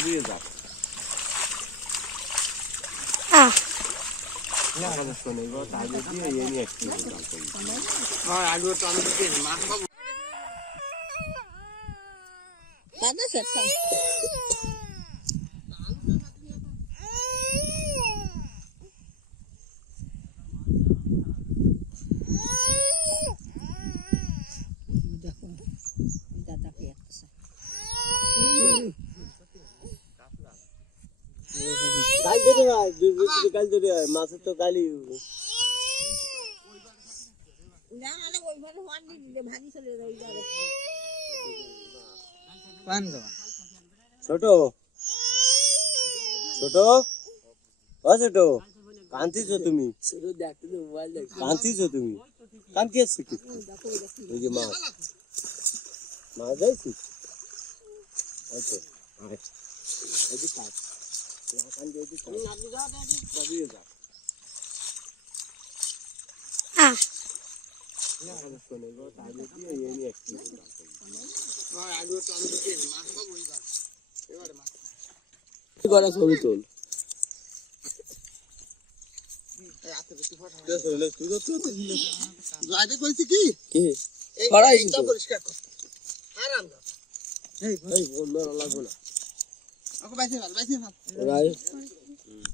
দিয়ে যা শোনে আগে দিয়ে এই নিয়ে একটু আলু তো আমি মাছ খাবো দাদা সেটা কাল ধরে ভাই কাল ধরে মাছের তো কালি না না ওইভাবে হওয়ার দিতে ভাজি চলে যাই যাবে পান গো ছোট ছোট ও ছোট কান্তিছো তুমি শুধু দেখতে তো মোবাইল দেখ কান্তিছো তুমি কান্তি আসছে কি ওই যে মাছ মাছ যাইছি আচ্ছা এই যে কাজ কান দিয়ে দিই নাবি যাও দাদি দিয়ে যা শোনে আগে দিয়ে এই নিয়ে একটু আলু তো আমি মাছ খাবো এবারে মাছ গড়া ছবি তোল যাইতে কইছি কি কি এইটা পরিষ্কার কর আরাম দাও এই বন্ধ লাগবে না ওকে বাইছে ভাল ভাই